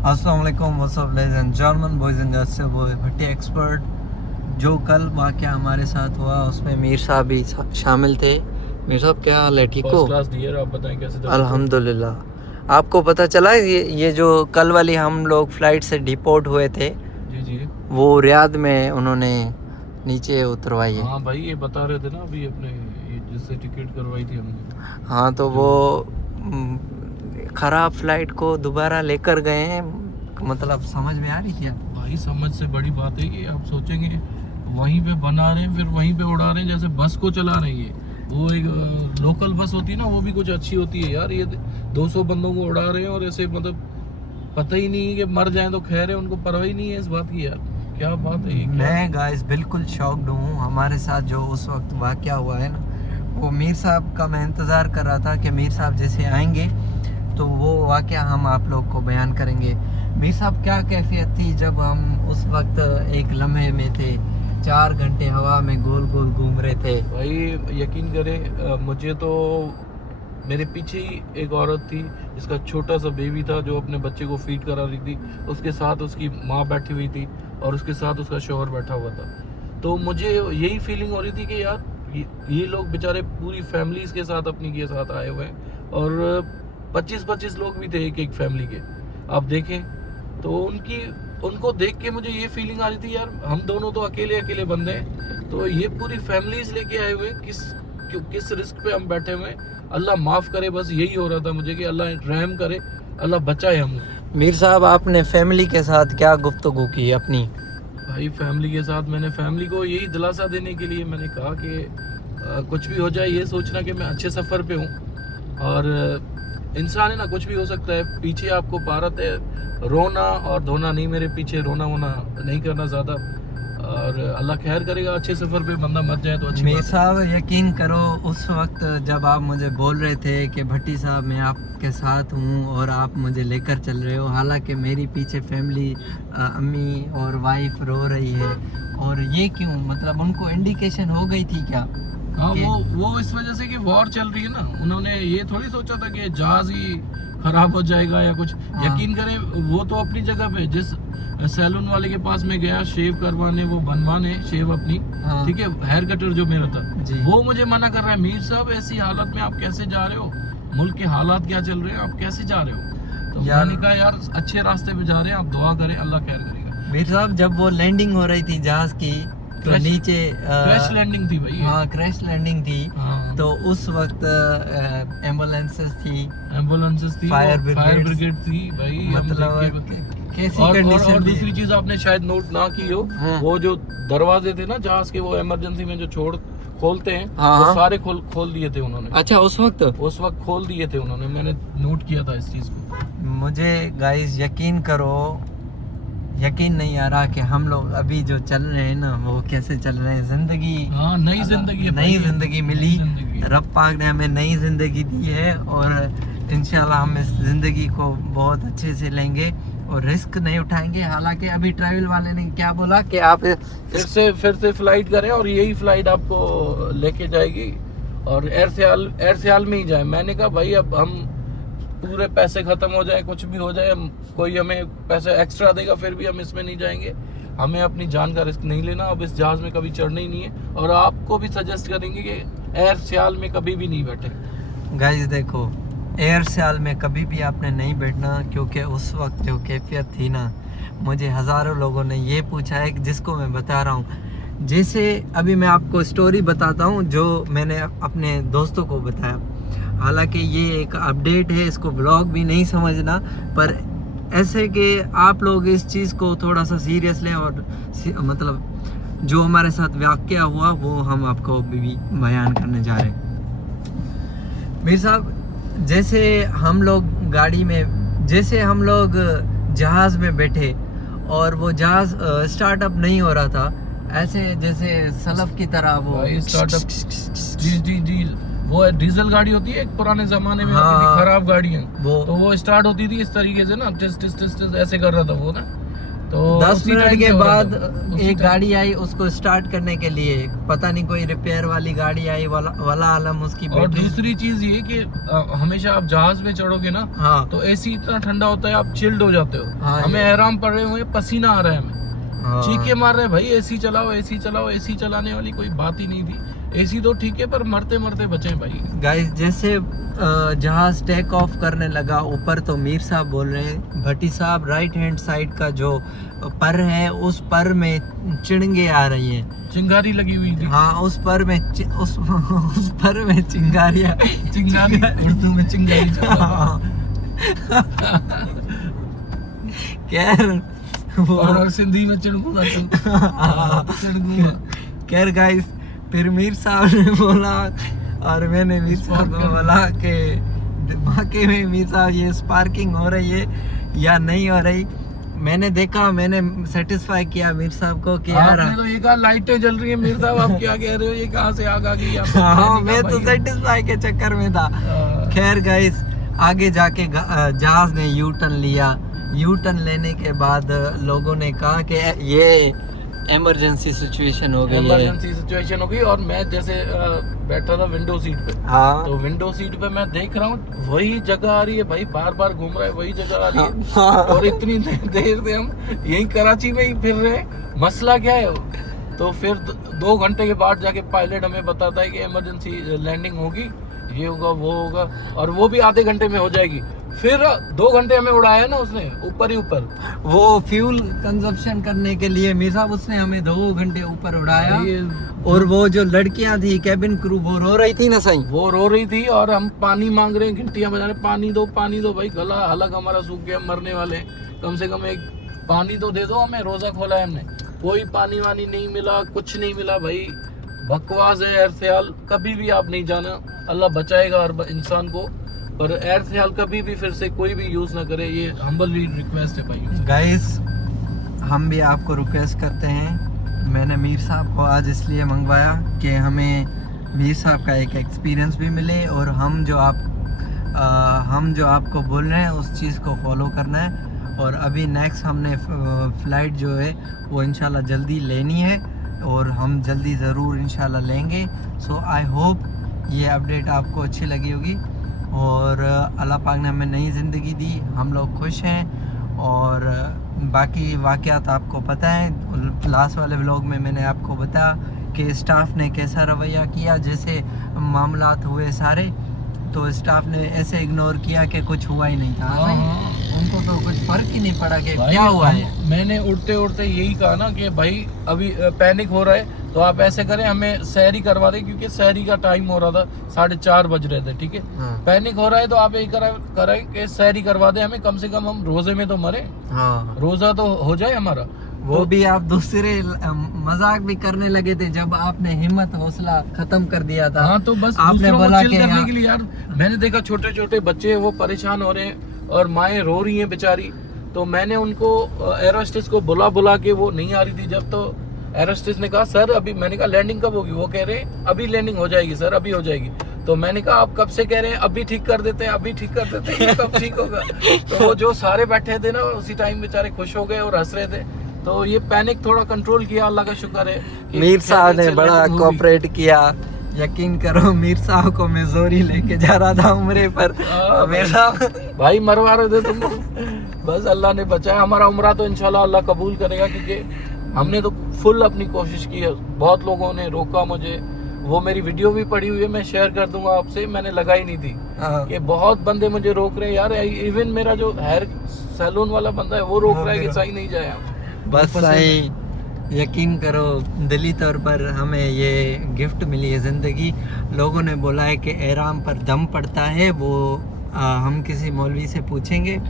अस्सलाम वालेकुम what's up ladies and gentleman boys and girls वो भट्टी एक्सपर्ट। जो कल वाक़या हमारे साथ हुआ उसमें मीर साहब भी शामिल थे। मीर साहब क्या हाल है, ठीक हो? फर्स्ट क्लास डियर, आप बताएं कैसे तबीयत है? अल्हम्दुलिल्लाह। आपको पता चला ये जो कल वाली हम लोग फ़्लाइट से डिपोर्ट हुए थे, जी जी। वो रियाद में उन्होंने नीचे उतरवाई है। हाँ भाई, ये बता रहे थे ना अभी अपने, ये जिससे टिकट करवाई थी हमने। हाँ, तो जो वो ख़राब फ़्लाइट को दोबारा लेकर गए हैं। मतलब समझ में आ रही थी आपको? भाई समझ से बड़ी बात है कि आप सोचेंगे वहीं पे बना रहे हैं, फिर वहीं पे उड़ा रहे हैं, जैसे बस को चला रहे हैं। ये वो एक लोकल बस होती है ना, वो भी कुछ अच्छी होती है यार। ये 200 बंदों को उड़ा रहे हैं और ऐसे मतलब पता ही नहीं है कि मर जाएं तो खैर है, उनको परवाह ही नहीं है इस बात की। यार क्या बात है ये, क्या? मैं गाइस बिल्कुल शॉक्ड हूँ। हमारे साथ जो उस वक्त वाक़या हुआ है ना, वो मीर साहब का मैं इंतज़ार कर रहा था कि मीर साहब जैसे आएंगे तो वो वाक़या हम आप लोग को बयान करेंगे। मीर साहब क्या कैफियत थी जब हम उस वक्त एक लम्हे में थे, 4 घंटे हवा में गोल गोल घूम रहे थे। भाई यकीन करें, मुझे तो मेरे पीछे ही एक औरत थी जिसका छोटा सा बेबी था, जो अपने बच्चे को फीड करा रही थी। उसके साथ उसकी माँ बैठी हुई थी और उसके साथ उसका शौहर बैठा हुआ था। तो मुझे यही फीलिंग हो रही थी कि यार ये लोग बेचारे पूरी फैमिलीज के साथ अपनी के साथ आए हुए हैं, और 25-25 लोग भी थे एक एक फैमिली के। आप देखें तो उनको देख के मुझे ये फीलिंग आ रही थी, यार हम दोनों तो अकेले अकेले बंदे हैं, तो ये पूरी फैमिलीज लेके आए हुए हैं, किस रिस्क पे हम बैठे हुए हैं। अल्लाह माफ़ करे, बस यही हो रहा था मुझे कि अल्लाह रहम करे, अल्लाह बचाए हम। मीर साहब, आपने फैमिली के साथ क्या गुफ्तगू की अपनी? भाई फैमिली के साथ मैंने फैमिली को यही दिलासा देने के लिए मैंने कहा कि कुछ भी हो जाए, ये सोचना कि मैं अच्छे सफ़र पे हूँ, और इंसान है ना, कुछ भी हो सकता है। पीछे आपको भारत है, रोना और धोना नहीं, मेरे पीछे रोना वोना नहीं करना ज़्यादा, और अल्लाह खैर करेगा। अच्छे सफ़र पे बंदा मर जाए तो अच्छी मीर बात है। साहब यकीन करो, उस वक्त जब आप मुझे बोल रहे थे कि भट्टी साहब मैं आपके साथ हूँ और आप मुझे लेकर चल रहे हो, हालांकि मेरी पीछे फैमिली अम्मी और वाइफ रो रही है, और ये क्यों? मतलब उनको इंडिकेशन हो गई थी क्या? हाँ, कि वो इस वजह से कि वॉर चल रही है ना, उन्होंने ये थोड़ी सोचा था कि जहाज ही खराब हो जाएगा या कुछ। हाँ। यकीन करें, वो तो अपनी जगह पे, जिस सैलून वाले के पास में गया शेव करवाने, वो बनवाने शेव अपनी, हाँ। ठीक है, हेयर कटर जो मेरा था, जी। वो मुझे मना कर रहा है, मीर साहब ऐसी हालत में आप कैसे जा रहे हो, मुल्क के हालात क्या चल रहे हैं, आप कैसे जा रहे हो? तो यार, मैंने कहा यार अच्छे रास्ते पे जा रहे हैं, आप दुआ करें, अल्लाह खैर करेगा। मीर साहब जब वो लैंडिंग हो रही थी जहाज की, तो क्रैश नीचे क्रैश लैंडिंग थी भाई ये। हाँ, क्रैश लैंडिंग थी। हाँ, तो उस वक्त एम्बुलेंसेस थी, एम्बुलेंसेस थी, फायर फायर ब्रिगेड, ब्रिगेड थी भाई। हम मतलब देख के कैसी और कंडीशन थी? दूसरी चीज आपने शायद नोट ना की हो, हाँ। वो जो दरवाजे थे ना जहाज के, वो इमरजेंसी में जो खोलते हैं, हाँ, वो हाँ। सारे खोल दिए थे उन्होंने। अच्छा, उस वक्त उस वक्त खोल दिए थे उन्होंने, मैंने नोट किया था इस चीज को। मुझे गाइस यकीन करो, यकीन नहीं आ रहा कि हम लोग अभी जो चल रहे हैं ना, वो कैसे चल रहे हैं। जिंदगी, हाँ, नई जिंदगी है नई भाई, जिंदगी मिली। जिंदगी है। रब पाक ने हमें नई जिंदगी दी है, और इंशाल्लाह हम इस जिंदगी को बहुत अच्छे से लेंगे और रिस्क नहीं उठाएंगे। हालांकि अभी ट्रैवल वाले ने क्या बोला कि आप फिर से फ्लाइट करें, और यही फ्लाइट आपको लेके जाएगी, और एयर सियाल में ही जाए। मैंने कहा भाई अब हम पूरे पैसे खत्म हो जाए, कुछ भी हो जाए, कोई हमें पैसे एक्स्ट्रा देगा फिर भी हम इसमें नहीं जाएंगे। हमें अपनी जान का रिस्क नहीं लेना, अब इस जहाज में कभी चढ़ना ही नहीं है, और आपको भी सजेस्ट करेंगे कि एयर सियाल में कभी भी नहीं बैठे। गाइस देखो, एयर सियाल में कभी भी आपने नहीं बैठना, क्योंकि उस वक्त जो कैफियत थी ना, मुझे हज़ारों लोगों ने ये पूछा है, जिसको मैं बता रहा हूँ। जैसे अभी मैं आपको स्टोरी बताता हूँ जो मैंने अपने दोस्तों को बताया। हालांकि ये एक अपडेट है, इसको ब्लॉग भी नहीं समझना, पर ऐसे कि आप लोग इस चीज़ को थोड़ा सा सीरियस लें, और मतलब जो हमारे साथ वाक़या हुआ वो हम आपको भी बयान करने जा रहे हैं। मीर साहब, जैसे हम लोग गाड़ी में, जैसे हम लोग जहाज़ में बैठे और वो जहाज़ स्टार्टअप नहीं हो रहा था, ऐसे जैसे सलफ की तरह वो स्टार्टअप, जी, वो डीजल गाड़ी होती है, एक पुराने जमाने में होती थी, खराब गाड़ियाँ, वो तो वो स्टार्ट होती थी इस तरीके से ना, टिस टिस टिस टिस ऐसे कर रहा था वो ना। तो 10 उसी मिनट time के पे हो रहा बाद था, उसी एक time। गाड़ी आई उसको स्टार्ट करने के लिए, पता नहीं कोई रिपेयर वाली गाड़ी आई, वाला आलम उसकी और बैटरी। दूसरी चीज ये कि हमेशा आप जहाज में चढ़ोगे ना, हाँ तो एसी इतना ठंडा होता है, आप चिल्ड हो जाते हो। हाँ, हमें ये- एहराम पड़ रहे हुए, पसीना आ रहा है हमें, हाँ। चीखे मार रहे हैं, भाई एसी चलाओ एसी चलाओ। एसी चलाने वाली कोई बात ही नहीं थी। एसी तो ठीक है, पर मरते मरते बचे भाई। गाइस जैसे जहाज टेक ऑफ करने लगा ऊपर, तो मीर साहब बोल रहे हैं भट्टी साहब राइट हैंड साइड का जो पर है उस पर में चिड़ंगे आ रही हैं। चिंगारी लगी हुई थी। हाँ उस पर में उस पर में चिंगारियाँ चिंगारी उर्दू में चिंगारी चल रहा खैर वो और सिंधी में चिड़गूंगा चिड़गूंगा। खैर गाइस फिर मीर साहब ने बोला और मैंने मीर साहब को बोला कि वाकई में मीर साहब ये स्पार्किंग हो रही है या नहीं हो रही। मैंने देखा, मैंने सेटिस्फाई किया मीर साहब को कि यार आपने तो ये कहा लाइटें जल रही है मीर साहब, आप क्या कह रहे हो, ये कहाँ से आग आ गई आपको? हाँ मैं तो भाई। सेटिस्फाई के चक्कर में था। खैर गाइस आगे जाके जहाज ने यू टर्न लिया। यू टर्न लेने के बाद लोगों ने कहा कि ये इमरजेंसी सिचुएशन हो गई है। इमरजेंसी सिचुएशन हो गई। और मैं जैसे बैठा था विंडो सीट पे, हाँ तो विंडो सीट पे मैं देख रहा हूँ वही जगह आ रही है भाई, बार बार घूम रहा है, वही जगह आ रही है। हाँ। और इतनी देर से हम यही कराची में ही फिर रहे हैं, मसला क्या है? तो फिर 2 घंटे के बाद जाके पायलट हमें बताता है कि इमरजेंसी लैंडिंग होगी, ये होगा वो होगा, और वो भी आधे घंटे में हो जाएगी। फिर 2 घंटे हमें उड़ाया ना उसने, ऊपर ही ऊपर। वो फ्यूल कंजप्शन करने के लिए मीर साहब उसने हमें 2 घंटे ऊपर उड़ाया। और वो जो लड़कियां थी कैबिन क्रू, वो रो रही थी ना सही, वो रो रही थी और हम पानी मांग रहे हैं, घंटियां बजा रहे हैं, पानी दो भाई, गला हलक हमारा सूख गया, मरने वाले हैं। कम से कम एक पानी तो दे दो हमें, रोजा खोला है हमने, कोई पानी वानी नहीं मिला, कुछ नहीं मिला भाई। बकवास है एयर ख्याल, कभी भी आप नहीं जाना, अल्लाह बचाएगा हर इंसान को, पर एयर ख्याल कभी भी फिर से कोई भी यूज ना करे, ये हम्बली रिक्वेस्ट है भाई। गाइस हम भी आपको रिक्वेस्ट करते हैं। मैंने मीर साहब को आज इसलिए मंगवाया कि हमें मीर साहब का एक एक्सपीरियंस भी मिले, और हम जो आपको बोल रहे हैं उस चीज़ को फॉलो करना है। और अभी नेक्स्ट हमने फ़्लाइट जो है वो इंशाल्लाह जल्दी लेनी है, और हम जल्दी ज़रूर इंशाल्लाह लेंगे। सो आई होप ये अपडेट आपको अच्छी लगी होगी, और अल्लाह पाक ने हमें नई ज़िंदगी दी, हम लोग खुश हैं। और बाकी वाक़यात आपको पता है, लास्ट वाले व्लॉग में मैंने आपको बताया कि स्टाफ ने कैसा रवैया किया। जैसे मामलात हुए सारे, तो स्टाफ ने ऐसे इग्नोर किया कि कुछ हुआ ही नहीं था। उनको तो कुछ फर्क ही नहीं पड़ा कि क्या हुआ है। मैंने उड़ते उड़ते यही कहा ना कि भाई अभी पैनिक हो रहा है, तो आप ऐसे करें, हमें सहरी करवा दें, क्योंकि सहरी का टाइम हो रहा था, 4:30 बज रहे थे, ठीक है। हाँ। पैनिक हो रहा है तो आप यही करें कि सहरी करवा दें हमें, कम से कम हम रोजे में तो मरे, हाँ रोजा तो हो जाए हमारा। वो भी आप दूसरे मजाक भी करने लगे थे जब आपने हिम्मत हौसला खत्म कर दिया था। हाँ, तो बस आपने दूसरों को बोला चिल कि करने हाँ। के लिए यार, मैंने देखा छोटे छोटे बच्चे वो परेशान हो रहे हैं और माएँ रो रही हैं बेचारी, तो मैंने उनको एरोस्टेस को बुला के, वो नहीं आ रही थी जब, तो एरोस्टेस ने कहा सर अभी, मैंने कहा लैंडिंग कब होगी? वो कह रहे हैं अभी लैंडिंग हो जाएगी सर, अभी हो जाएगी। तो मैंने कहा आप कब से कह रहे हैं अभी ठीक कर देते हैं, अभी ठीक कर देते हैं, ये कब ठीक होगा? तो वो जो सारे बैठे थे ना उसी टाइम बेचारे खुश हो गए और हंस रहे थे। तो ये पैनिक थोड़ा कंट्रोल किया, अल्लाह का शुक्र है कि मीर साहब ने से बड़ा लैंडिंग होगी। कोऑपरेट किया। यकीन करो मीर साहब को मैं जोरी लेके जा रहा था उम्रे पर। मीर साहब भाई मरवा रहे थे तुम, बस अल्लाह ने बचाया। हमारा उम्रा तो इंशाल्लाह अल्लाह कबूल करेगा, क्योंकि हमने तो फुल अपनी कोशिश की है। बहुत लोगों ने रोका मुझे, वो मेरी वीडियो भी पड़ी हुई है, मैं शेयर कर दूंगा आपसे, मैंने लगाई नहीं थी कि बहुत बंदे मुझे रोक रहे हैं यार। इवन मेरा जो हेयर सैलून वाला बंदा है वो रोक रहा है कि सही नहीं जाए। बस सही, यकीन करो दिली तौर पर हमें ये गिफ्ट मिली है ज़िंदगी। लोगों ने बोला है कि एहराम पर दम पड़ता है, वो हम किसी मौलवी से पूछेंगे,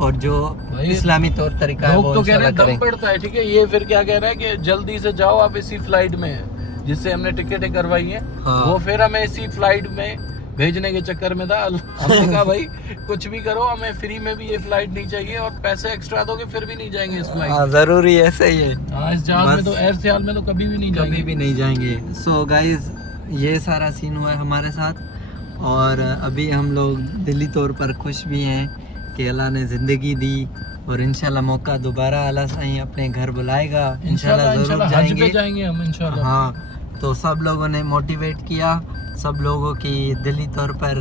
और जो इस्लामी तौर तरीका है वो तो कह रहे हैं इंशाल्लाह दम पड़ता है, ठीक है। ये फिर क्या कह रहा है कि जल्दी से जाओ आप इसी फ्लाइट में, जिससे हमने टिकटें करवाई हैं। हाँ। वो फिर हमें इसी फ्लाइट में भेजने के चक्कर में था। हमने कहा भाई कुछ भी करो, हमें फ्री में भी ये फ्लाइट नहीं चाहिए, और पैसे एक्स्ट्रा दोगे फिर भी नहीं जाएंगे इस फ्लाइट में। ज़रूरी ऐसे ही है। हाँ, इस जहाज में तो, एयर ख्याल में तो कभी भी नहीं कभी जाएंगे। भी नहीं जाएंगे। सो गाइज ये सारा सीन हुआ है हमारे साथ, और अभी हम लोग दिली तौर पर खुश भी हैं कि अल्लाह ने ज़िंदगी दी, और इंशाल्लाह मौका दोबारा अल्लाह साईं अपने घर बुलाएगा, इंशाल्लाह जरूर इंशाल्लाह हज जाएंगे। पे जाएंगे हम इंशाल्लाह। हाँ, तो सब लोगों ने मोटिवेट किया, सब लोगों की दिली तौर पर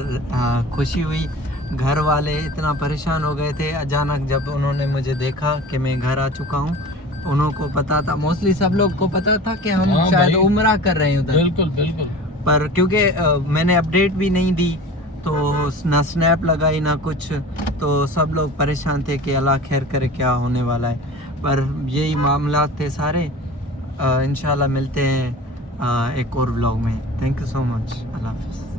खुशी हुई। घर वाले इतना परेशान हो गए थे अचानक जब उन्होंने मुझे देखा कि मैं घर आ चुका हूँ। उनको पता था, मोस्टली सब लोग को पता था कि हम हाँ शायद भाई। उम्रा कर रहे हैं उधर, बिल्कुल बिल्कुल। पर क्योंकि मैंने अपडेट भी नहीं दी तो ना स्नैप लगाई ना कुछ, तो सब लोग परेशान थे कि अल्लाह खैर करे क्या होने वाला है। पर यही मामला थे सारे। इंशाल्लाह मिलते हैं एक और व्लॉग में। Thank you so much. अल्लाह हाफिज़।